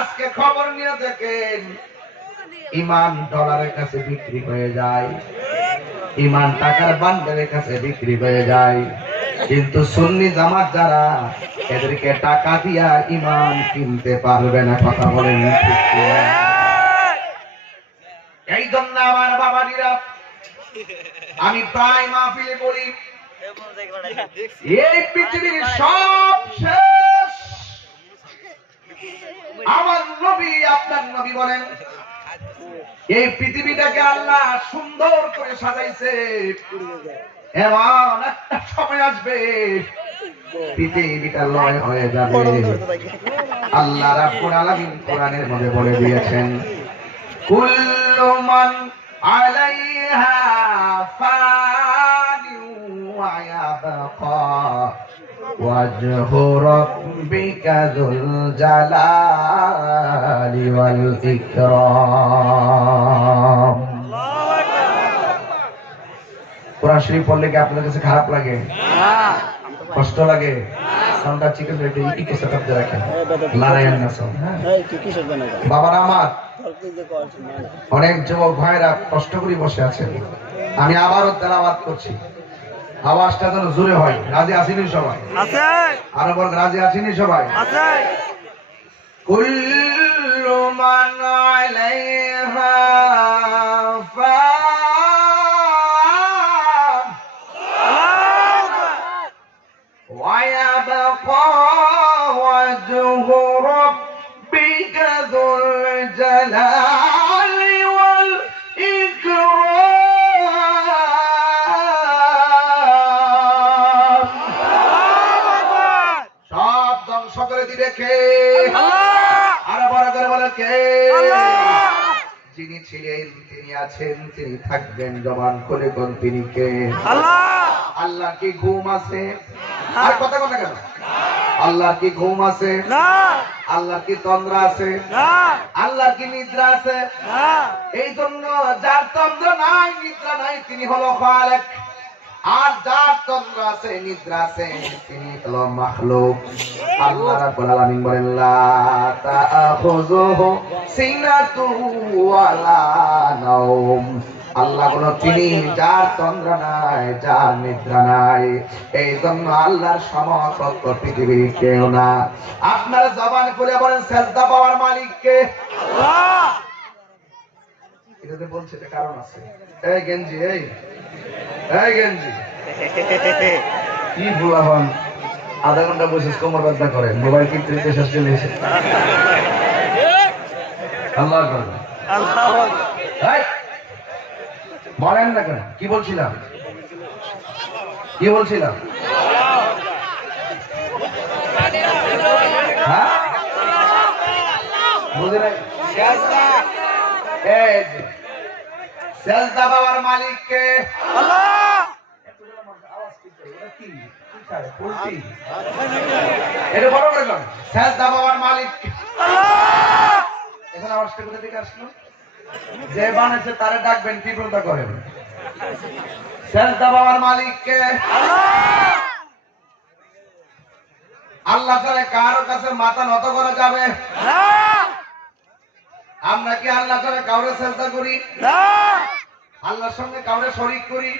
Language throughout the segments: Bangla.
আজকে খবর নিয়ে দেখেন, ইমান ডলারের কাছে বিক্রি হয়ে যায়, ইমান টাকার বান্ডেলের কাছে বিক্রি হয়ে যায়। কিন্তু সুন্নি জামাত যারা, এদেরকে টাকা দিয়া ইমান কিনতে পারবে না, কথা বলেন এই জন্য আমার বাবাজিরা, আমি প্রায় মাহফিলে বলি এই পৃথিবীর সব শেষ। আমার নবী আপনার নবী বলেন। এই পৃথিবীটাকে আল্লাহ সুন্দর করে সাজাইছে। এমন একটা সময় আসবে পৃথিবীটা লয় হয়ে যাবে। আল্লাহ রাব্বুল আলামিন কোরআনের মধ্যে বলে দিয়েছেন কুল্লু মান আলাইহা ফানি ওয়া ইয়াবকা ওয়াজহু রাব্বিকা যুল জালালি ওয়াল ইকরাম। কোরআন শরীফ পড়লে কি আপনাদের কাছে খারাপ লাগে? কষ্ট লাগে? সাউন্ডটা চিকেন রেটে ইকো সেটআপ দিয়ে রাখেন। লড়াইয়ের না হ্যাঁ? বাবারা আমার। অনেক যুবক ভাইরা কষ্ট করে বসে আছেন। আমি আবারও তেলাবাদ করছি। আওয়াজটা যেন জোরে হয়। রাজি আসিনি সবাই? আরও বল রাজি আসিনি সবাই? কুল্লু মান আলাইহা ফান ওয়া যিনি ছিলেন তিনি আছেন তিনি থাকবেন জবান করে কোন তিনি কে? আল্লাহ! কি ঘুম আছে? আর কথা কথা কেন? আল্লাহ কি ঘুম আছে? না। আল্লাহ কি তন্দ্রা আছে? না। আল্লাহ কি নিদ্রা আছে? না। এই জন্য যার তন্দ্র নাই নিদ্রা নাই তিনি হলো খালেক। আর যার তন্দ্র আছে নিদ্রা আছে তিনি হলো মাখলুক। আল্লাহ রাব্বুল আলামিন বলেন লা তাআখুযুহু সিনাতু ওয়ালা নাওম। আল্লাহ কোন তিনি যার তন্দ্র নাই যার নিদ্রা নাই। এই জন্য আল্লাহর সমকক্ষ পৃথিবীর কেউ না। আপনার জবান খুলে বলেন সেজদা পাওয়ার মালিককে? এটাতে বলছে কারণ আছে। এই গেঞ্জি এই। গেঞ্জি। কি আধা ঘণ্টা বসে কোমর মোবাইল কিনতে চলে এসে। আল্লাহ বলেন না কেন? কি বলছিলাম? কি বলছিলাম? হ্যাঁ? বাবার মালিককে। এটা বড় করে কর সেজদা বাবার মালিক। এখানে আওয়াজটা কোথা থেকে আসলো? যে বানাইছে তারে ডাকবেন তীব্রতা করেন। সেজদা বাবার মালিককে আল্লাহ তাআলা কারও কাছে মাথা নত করা যাবে? আমরা কি আল্লাহ তাআলা কাউরে সেজদা করি? আল্লাহর সঙ্গে কাউরে শরিক করি?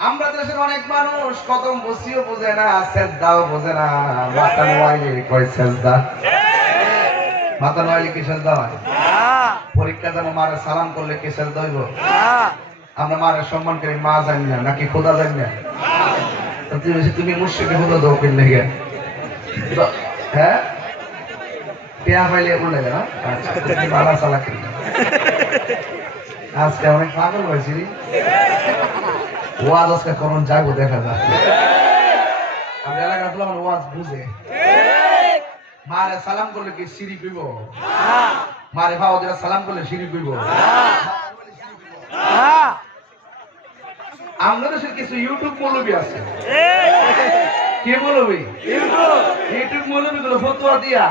আমরা দেশের অনেক মানুষ কত বসিও বোঝে না সেজদাও বোঝে না। মাথা নোয়াইলে কয় সেজদা? মাথা নোয়াইলে কি সেজদা হয়? পরীক্ষা যেন মারে সালাম করলে কি সেজদা হইব? আমরা মারে সম্মান করি মা জানি না নাকি খোদা জানি না। তুমি তুমি মুর্শিদে খোদা দাও কিন লেগে? তো, হ্যাঁ? পেয়া পাইলে লাগে না? আচ্ছা বালা সালা আজকে অনেক পাগল হয়েছি। ওয়াজ আজকে করুন যাব দেখা যায় আমরা এলাকার ওয়াজ বুঝে। মারে সালাম করলে কি সিঁড়ি পিব? মারে সালাম করলে সিঁড়ি পিব? আমাদের দেশের কিছু ইউটিউব মৌলবী আছে। কে মৌলবী? ইউটিউব মৌলবী গুলো ফতুয়া দিয়া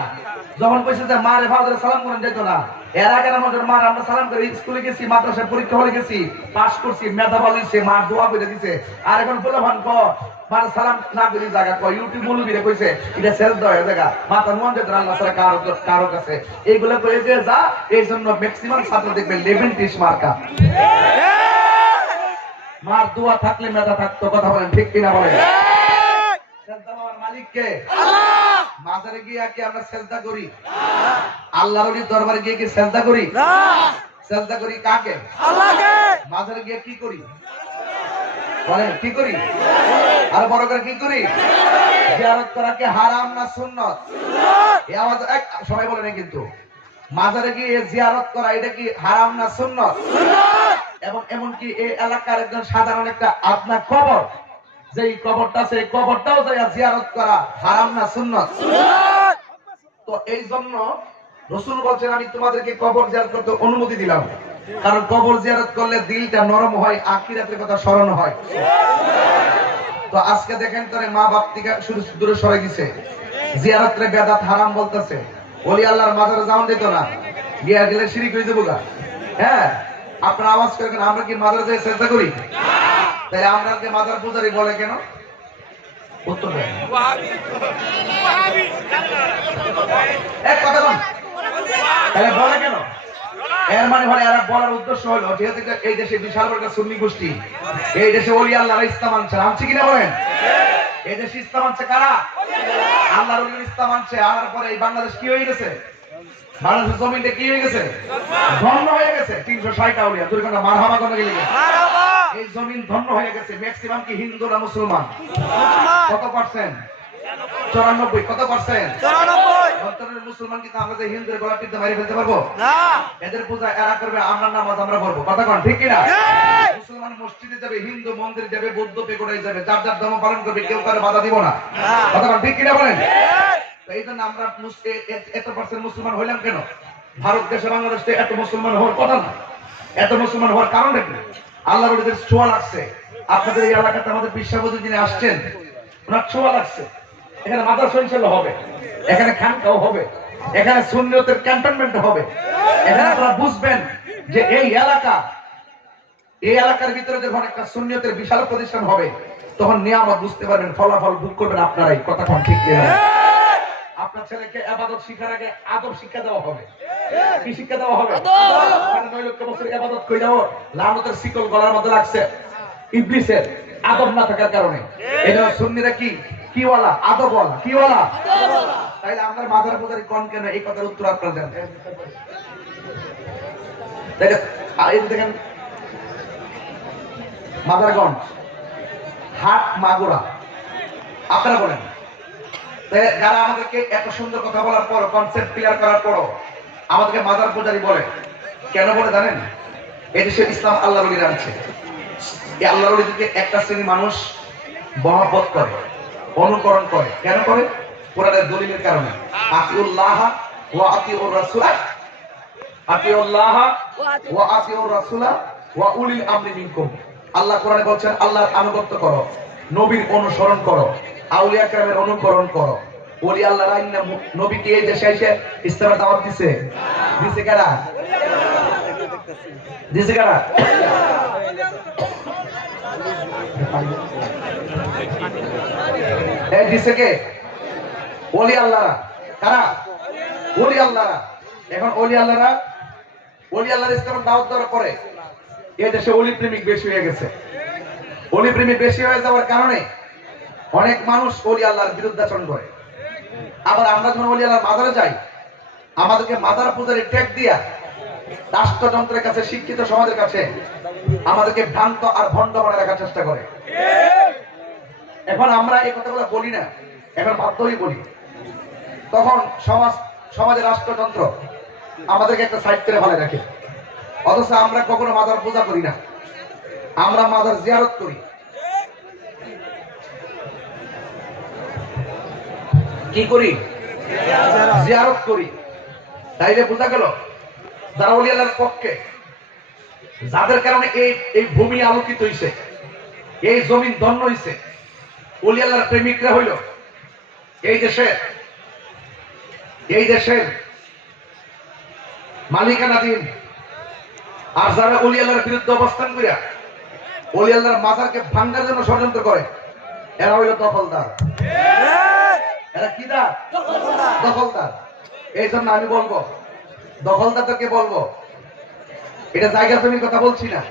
যখন কইছে যে মারে দিরা সালাম করেন যেত না। এর আগে আমাদের মার আমরা সালাম করে স্কুলে গেছি মাদ্রাসায় পরীক্ষা হলে গেছি পাস করছি মেধা দোয়া করে দিছে। আর এখন বলে ভান ক মার সালাম না করি জায়গা কয় ইউটিউব মুলুবিরে কইছে এটা সেলফ দেওয়া জায়গা। মাথা নুয়ান যে আল্লাহ সারা কারও কারও কাছে। এইগুলো করে যে যা এই জন্য ম্যাক্সিমাম ছাত্র দেখবে লেভেন টিস মার্কা মার দোয়া থাকলে মেধা থাকতো কথা বলেন ঠিক কিনা বলেন? মালিককে। মাজারে গিয়ে কি আমরা সেজদা করি? আল্লাহর দরবারে গিয়ে কি সেজদা করি? না। সেজদা করি কাকে? আল্লাহকে। মাজারে গিয়ে কি করি? বলেন কি করি? আর বড় করে কি করি? জিয়ারত করা কি হারাম না সুন্নত? এ আওয়াজ এক সবাই বলে না কিন্তু। মাজারে গিয়ে জিয়ারত করা এটা কি হারাম না সুন্নত? এবং এমনকি এই এলাকার একজন সাধারণ একটা আপনার কবর যেই কবরটা সেই কবরটাও যাইয়া জিয়ারত করা হারাম না সুন্নত? তো এই জন্য রসুল বলছেন আমি তোমাদেরকে কবর জিয়ারত করতে অনুমতি দিলাম। কারণ কবর জিয়ারত করলে দিলটা নরম হয় আখিরাতের কথা স্মরণ হয়। তো আজকে দেখেন তোরে মা বাপ থেকে শুধু দূরে সরে গেছে। জিয়ারতরে বেদাত হারাম বলতেছে। ওলি আল্লাহর মাজারে যাওয়ান দিত না। গিয়া গেলে শিরিক হয়ে যাব গা। হ্যাঁ আপনারা আওয়াজ করে আমরা কি মাজারে যাই চেষ্টা করি? তাহলে আমরা কি মাজার পূজারি বলে কেন? এর মানে হলে এরা বলার উদ্দেশ্য হলো এই দেশে বিশাল বড় সুন্নি গোষ্ঠী, এই দেশে ওলি আল্লাহ ইসলাম আনছে। আনছে কিনা বলেন? এই দেশে ইসলাম আনছে কারা? আল্লাহর ইসলাম আনছে। আনার পরে এই বাংলাদেশ কি হয়ে গেছে? বাংলাদেশের জমিনটা কি হয়ে গেছে? ধন্য হয়ে গেছে। তিনশো ষাট আউলিয়া দুই ঘণ্টা মারহামা করে গেলে এই জমিন ধন্য হয়ে গেছে ম্যাক্সিমাম কি হিন্দু না মুসলমান? কত পার্সেন্ট চুরানব্বই কত পার্সেন্ট অন্তরের মুসলমান কিন্তু আমরা যে হিন্দুর গলা টিপতে মারি ফেলতে পারব? এদের পূজা এরা করবে আমরা নামাজ আমরা করব কথা কন ঠিক কিনা? মুসলমান মসজিদে যাবে হিন্দু মন্দিরে যাবে বৌদ্ধ পেগোড়ায় যাবে যার যার ধর্ম পালন করবে কেউ কারও বাধা দিব না। কথা কন ঠিক কিনা বলেন? এই জন্য আমরা এত পার্সেন্ট মুসলমান হইলাম কেন? ভারত দেশে এত মুসলমান হওয়ার কথা না। এত মুসলমান হওয়ার আল্লাহ ছোঁয়া লাগছে। আপনাদের এই এলাকাতে আমাদের আসছেন, ওনার ছোঁয়া লাগছে। এখানে মাদ্রাসা হবে। এখানে খানকাও হবে। এখানে ক্যান্টনমেন্ট হবে। এখানে আপনারা বুঝবেন যে এই এলাকা, এই এলাকার ভিতরে যখন একটা সুন্নিয়তের বিশাল প্রতিষ্ঠান হবে, তখন নিয়ামত বুঝতে পারবেন, ফলাফল বুক করবেন আপনারাই কথা ঠিক? আপনার ছেলেকে আবাদত শিখার আগে আদব শিক্ষা দেওয়া হবে। কি শিক্ষা দেওয়া হবে? ওখানে নয় লক্ষ বছর আবাদত করে যাব লানতের শিকল গলার মধ্যে লাগছে। ইবলিসের আদব না থাকার কারণে। এটা সুন্নিরা কি? কিওয়ালা আদবওয়ালা কিওয়ালা। তাইলে আমরা মাজার পূজারি কোন কেন? এই কথার উত্তর আপনারা দেন। দেখেন আর এই দেখেন মাদারগঞ্জ হাট মাগুরা। আপনারা বলেন। যারা আমাদেরকে এত সুন্দর কথা বলার পর কনসেপ্ট ক্লিয়ার করার পরও আমাদেরকে মাদার পূজারি বলে। কেন বলে জানেন? এদেশে ইসলাম আল্লাহ বলি রাখছে এই আল্লাহ বলিকে একটা শ্রেণি মানুষ মহাব্বত করে, অনুকরণ করে। কেন করে? কোরআনের দলিলের কারণে। আতিউল্লাহ ওয়া আতিউর রাসূল। আতিউল্লাহ ওয়া আতিউর রাসূল ওয়া উলিল আমরি মিনকুম। আল্লাহ কোরআনে বলছেন, আল্লাহর আনুগত্য করো, নবীর অনুসরণ করো। আউলিয়া কেরামের অনুকরণ করো। ওলি আল্লাহ রাইনা নবী কি এই দেশে এসে ইসলামের দাওয়াত দিছে? দিছে কারা? দিছে কারা? এই দিছে কে? ওলি আল্লাহরা। কারা? ওলি আল্লাহরা। এখন ওলি আল্লাহরা, ওলি আল্লাহর ইসলামের দাওয়াত দেওয়ার পরে এই দেশে অলি প্রেমিক বেশি হয়ে গেছে। অলি প্রেমিক বেশি হয়ে যাওয়ার কারণে অনেক মানুষ অলি আল্লাহর বিরুদ্ধাচরণ করে। আবার আমরা যখন অলি আল্লাহর মাজারে যাই, আমাদেরকে মাদার পূজারি ট্যাগ দিয়া রাষ্ট্রযন্ত্রের কাছে, শিক্ষিত সমাজের কাছে আমাদেরকে ভ্রান্ত আর ভণ্ড বানায় রাখার চেষ্টা করে। এখন আমরা এই কথাগুলো বলি না, এখন বাধ্যই বলি। তখন সমাজ, সমাজের রাষ্ট্রযন্ত্র আমাদেরকে একটা সাইড করে ভালো রাখে। অথচ আমরা কখনো মাদার পূজা করি না। আমরা মাদার জিয়ারত করি। কি করি? জিয়ারত করি। তাইলে বোঝা গেল যারা আল্লাহর পক্ষে যাদের কারণে এই এই ভূমি আলোকিত হইছে, এই জমিন ধন্য হইছে আল্লাহর প্রেমিকরা হইল, এই দেশের এই দেশের মালিকানা দিন আর যারা আল্লাহর বিরুদ্ধে অবস্থান করিয়া আল্লাহর মাজারকে ভাঙ্গার জন্য ষড়যন্ত্র করে, এরা হইল দখলদার। এরা কি দা দখলদার। এই জন্য আমি বলব বলব। এটা জায়গা জমির কথা বলছি না।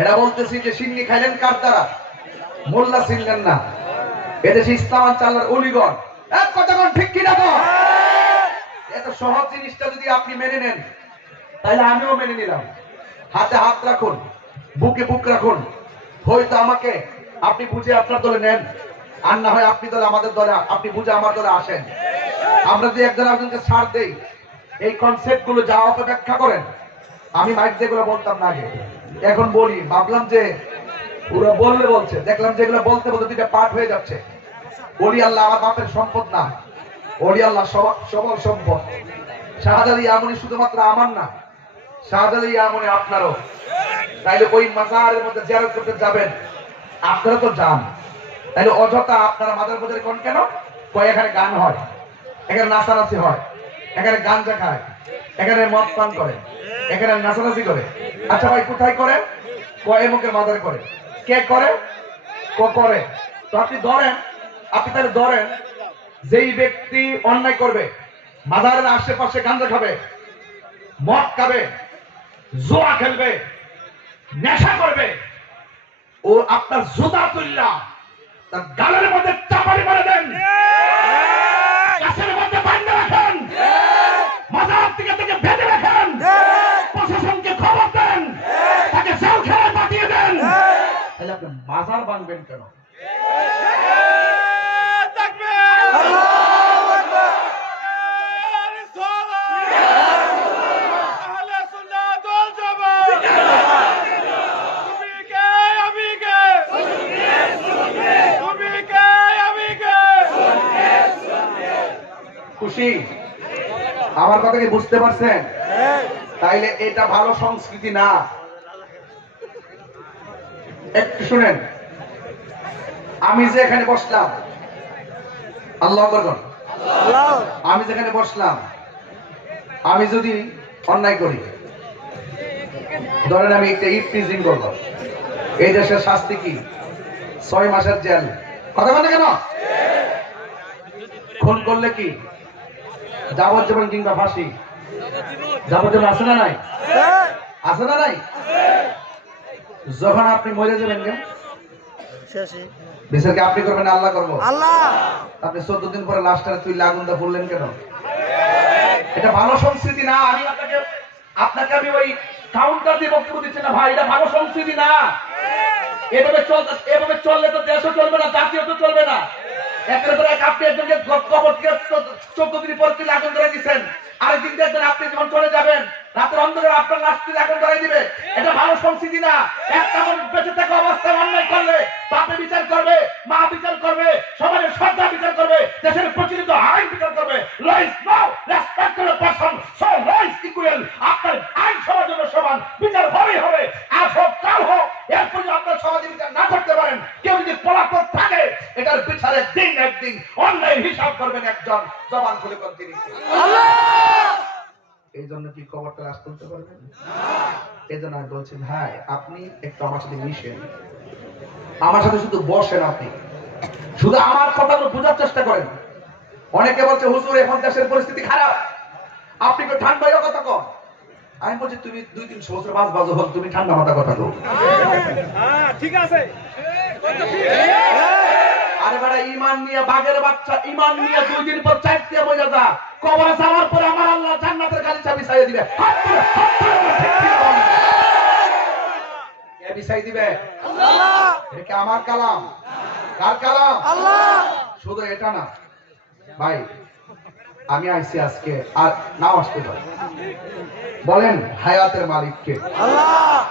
এটা বলতেছি যে সিন্নি খাইলেন কার দ্বারা? মোল্লা ছিলেন না। এদেশে ইসলাম এক ঠিক কিনা বল? এত সহজ জিনিসটা যদি আপনি মেনে নেন, তাহলে আমিও মেনে নিলাম। হাতে হাত রাখুন, বুকে বুক রাখুন। হয়তো আমাকে আপনি বুঝে আপনার দলে নেন। আর না হয় আপনি দলে আমাদের দলে আপনি বুঝে আমার দলে আসেন। আমরা যদি একজন একজনকে ছাড় দেই, এই কনসেপ্টগুলো যা অত ব্যাখ্যা করেন, আমি মাইক যেগুলো বলতাম না আগে। এখন বলি, ভাবলাম যে পুরো বললে বলছে, দেখলাম যেগুলো বলতে বলতে দুইটা পাঠ হয়ে যাচ্ছে। বলি আল্লাহ, আমার বাপের সম্পদ না। ওলি আল্লাহ, সব- সবল সম্পদ। শাহজাদি আমনি শুধুমাত্র আমার না শাহজাদি আমনি আপনারও। তাইলে ওই মাজারের মধ্যে জিয়ারত করতে যাবেন। আপনারা তো যান। তাইলে অযথা আপনারা মাজার বাজারে কোন কেন? কয়, এখানে গান হয়, এখানে নাচানাচি হয়, এখানে গাঞ্জা খায় এখানে মদ পান করে, এখানে নাচানাচি করে। আচ্ছা ভাই, কোথায় করে? কয় মুখের মাজার করে। কে করে? ক করে। তো আপনি ধরেন, আপনি তাহলে ধরেন, যেই ব্যক্তি অন্যায় করবে, মাদারের আশেপাশে গাঞ্জা খাবে মদ খাবে, জোয়া খেলবে, নেশা করবে, ও আপনার জুতা তুল্লা তার গালের মধ্যে চাপারি মারে দেন গাছের মধ্যে বান্ধে রাখেন মাজার থেকে থেকে বেঁধে রাখেন প্রশাসনকে খবর দেন তাকে জেল খেলায় পাঠিয়ে দেন তাহলে আপনি মাজার বাঁধবেন কেন খুশি কি বুঝতে পারছেন? তাইলে এটা ভালো সংস্কৃতি না। একটু শুনেন। আমি যে এখানে বসলাম আল্লাহ আমি যেখানে বসলাম আমি যদি অন্যায় করি ধরেন আমি একটা প্রিজিং করব। এই দেশের শাস্তি কি? ছয় মাসের জেল। কথা বলে কেন? খুন করলে কি? যাবজ্জীবন কিংবা ফাঁসি? যাবজ্জীবন আছে না নাই? আছে না নাই? যখন আপনি মরে যাবেন কেন? বিচারকে আপনি করবেন আল্লাহ করব। আল্লাহ! আপনি চোদ্দ দিন পরে লাস্টারে তুই লাগুনটা বললেন কেন? এটা ভালো সংস্কৃতি না আমি আপনাকে আপনাকে আমি ওই কাউন্টার দিয়ে বক্তব্য দিচ্ছি না ভাই এটা ভালো সংস্কৃতি না। এভাবে চল এভাবে চললে তো দেশও চলবে না জাতীয় তো চলবে না। একের পর এক আপনি একজনকে ক- কবর দিয়ে চোদ্দ- দিন পর আগুন ধরে দিচ্ছেন আরেকদিন দেখবেন আপনি যখন চলে যাবেন, রাতের অন্ধকারে আপনার লাশ তুলে আগুন ধরে দিবে। এটা ভালো সংস্কৃতি না। একটা মানুষ বেঁচে থাকা অবস্থায় অন্যায় করলে বাপে বিচার করবে, মা বিচার করবে, সমাজের শ্রদ্ধা বিচার করবে, দেশের প্রচলিত আইন বিচার করবে। লইস নাও রেসপেক্ট করে person so law is equal আপনার আইন সবার জন্য সমান, বিচার হবেই হবে। আজ হোক কাল হোক, এরপর আপনার সমাজে বিচার না করতে পারেন, কেউ যদি পলাতক এটার বিচারের দিন একদিন অন্যায় হিসাব করবেন একজন জবান খুলে কোন তিনি। এই জন্য কি খবরটা রাস তুলতে পারবেন? এই জন্য আমি বলছি ভাই আপনি একটু আমার সাথে মিশেন। আমার সাথে শুধু বসেন আপনি। শুধু আমার কথাগুলো বোঝার চেষ্টা করেন। অনেকে বলছে হুজুর এখন দেশের পরিস্থিতি খারাপ। আপনি তো ঠান্ডা কথা কম আমি বলছি তুমি দুই তিন বছর পাঁচ বাজো হল তুমি ঠান্ডা মাথা কথা কো ঠিক আছে। আরে বেটা ইমান নিয়ে বাঘের বাচ্চা ইমান নিয়ে দুই দিন পর বোঝা যা। কবরে যাওয়ার পরে আমার আল্লাহ জান্নাতের দিবে। হাত তুলে, হাত তুলে বলো, ঠিক ঠিক বলো। কে বিছাই দিবে? এটা আমার কালাম? কার কালাম? আল্লাহ। শুধু এটা না। ভাই আমি আইছি আজকে আর নাও আসতে পারি। বলেন হায়াতের মালিককে। আল্লাহ।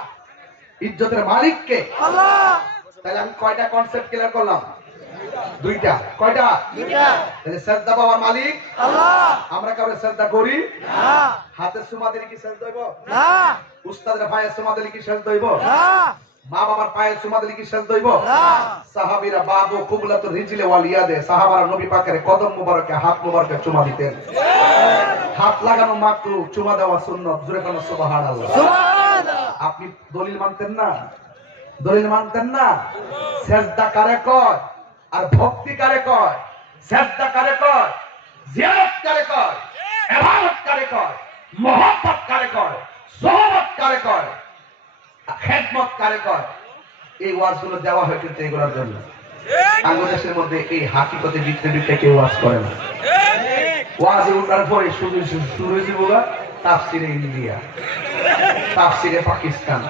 ইজ্জতের মালিককে। আল্লাহ। তাহলে আমি কয়টা কনসেপ্ট ক্লিয়ার করলাম? দুইটা। কয়টা? দুইটা। তাহলে শ্রদ্ধা পাওয়ার মালিক। আমরা শ্রদ্ধা করি? না। হাতের সুমা দিলে কি না। উস্তাদের পায়ের সুমা দিলে কি না। মা বাবার সুমা দিলে কি না। সাহাবীরা বাবু কুবলাত রিজলে ওয়াল ইয়াদে সাহাবারা নবী পাকের কদম মুবারকে হাত মুবারকে চুমা দিতেন। হাত লাগানো মাত্র চুমা দেওয়া সুন্নত। জুড়ে কোনো সুবাহান আল্লাহ আপনি দলিল মানতেন না? দলিল মানতেন না? সেজদা কারে কয়? আর ভক্তি কারে কয়? সেজদা কারে কয়? জিয়ারত কারে কয়? ইবাদত কারে কয়? মোহাব্বত কারে কয়? কারে কয়? খেদমত কারে কয়? এই ওয়াজগুলো দেওয়া হয় কিন্তু এগুলোর জন্য। বাংলাদেশের মধ্যে এই হাকিকতে বিত্তে বিত্তে কেউ ওয়াজ করে না। ওয়াজে উঠার পরে শুধু শুরু হয়েছে বলা, তাফসিরে ইন্ডিয়া, তাফসিরে পাকিস্তান।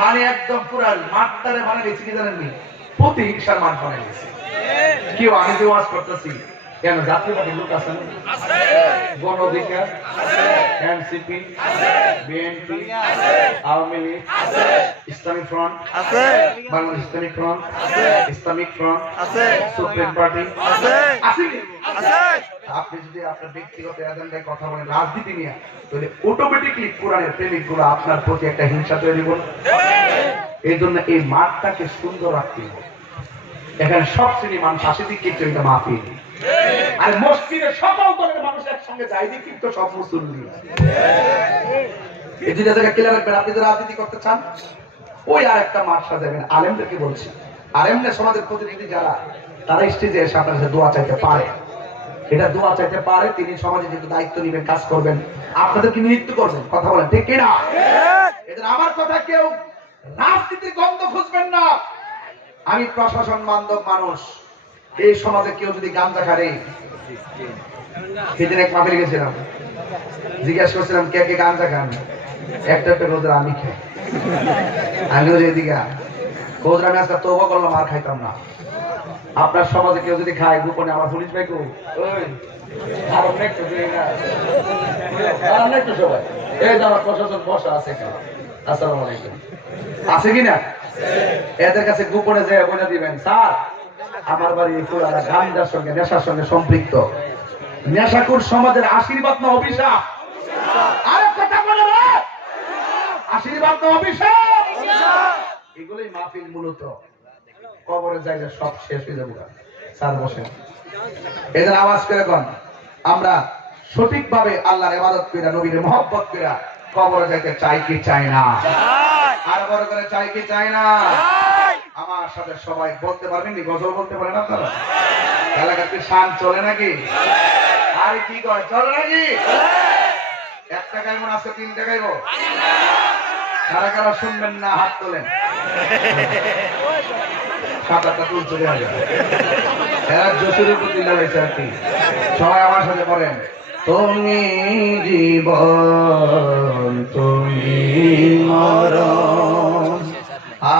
মানে একদম পুরা মাঠটারে মানে গেছে কি জানেননি প্রতিহিংসার মাঠ বানাই গেছে। কেউ আমি যে ওয়াজ করতেছি, কেন জাতীয় পার্টির লোক আছে Gono Odhikar NCP, BNP, Awami League, Islamic Front, Bangladesh Islamic Front Islamic Front, Supreme Party. আপনি যদি আপনার ব্যক্তিগত এজেন্ডায় কথা বলেন, রাজনীতি নিয়ে, তাহলে অটোমেটিকলি কোরআনের প্রেমিকগুলো আপনার প্রতি একটা হিংসা তৈরি করবে। এই জন্য এই মাঠটাকে সুন্দর রাখতে হবে। এখানে সব শ্রেণি মানুষ আসে দিক কিন্তু এটা মাফি আর মসজিদে সকল দলের মানুষ একসঙ্গে যাই দিক কিন্তু সব মুসল্লি এই দুইটা জায়গা ক্লিয়ার রাখবেন আপনি যদি রাজনীতি করতে চান ওই আর একটা মাঠ সাজাবেন। আলেমদেরকে বলছি আলেমদের সমাজের প্রতিনিধি যারা তারা স্টেজে এসে আপনার সাথে দোয়া চাইতে পারে। এটা দোয়া চাইতে পারে তিনি সমাজে যেহেতু দায়িত্ব নেবেন কাজ করবেন। আপনাদেরকে নিযুক্ত করবেন? কথা বলেন ঠিক কিনা? এদের আমার কথা কেউ রাজনীতির গন্ধ খুঁজবেন না। আমি প্রশাসন বান্ধব মানুষ। এই সমাজে কেউ যদি গাঞ্জা খারে সেদিন এক মাপে গেছিলাম জিজ্ঞাসা করছিলাম, কে কে গাঞ্জা খান একটা একটা আমি খাই আমি আজকে তবু করলাম, আর খাইতাম না। আপনার সমাজে কেউ যদি খায়, গোপনে আমার পুলিশ ভাই কো ওই, আর একটু সবাই। এই প্রশাসন বসা আছে আছে কি না এদের কাছে গোপনে যে বলে দিবেন। স্যার, আমার বাড়ি সঙ্গে, নেশার সঙ্গে সম্পৃক্ত। নেশাকুর সমাজের আশীর্বাদ না অভিশাপ? আরে কথা বলে আশীর্বাদ না অভিশাপ? এগুলোই মাহফিল মূলত। কবরে জায়গা সব শেষ হয়ে যাব। স্যার এদের আওয়াজ করে আমরা সঠিকভাবে আল্লাহর ইবাদত কইরা, নবীর মহব্বত কইরা কবরে যাইতে চাই কি চাই না? আর বড় করে চাই কি চাই না? আমার সাথে সবাই বলতে পারবেন গজল বলতে পারেন আপনারা? এলাকাতে শান চলে নাকি? আর কি কয়? চলে নাকি? গাইব কারা কারা শুনবেন না হাত তোলেন। সাত আটটা তুল চলে আসবে এরা জোশের উপর দিলে হয়েছে আর কি। সবাই আমার সাথে বলেন তুমি জীবন তুমি মরণ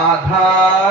আধার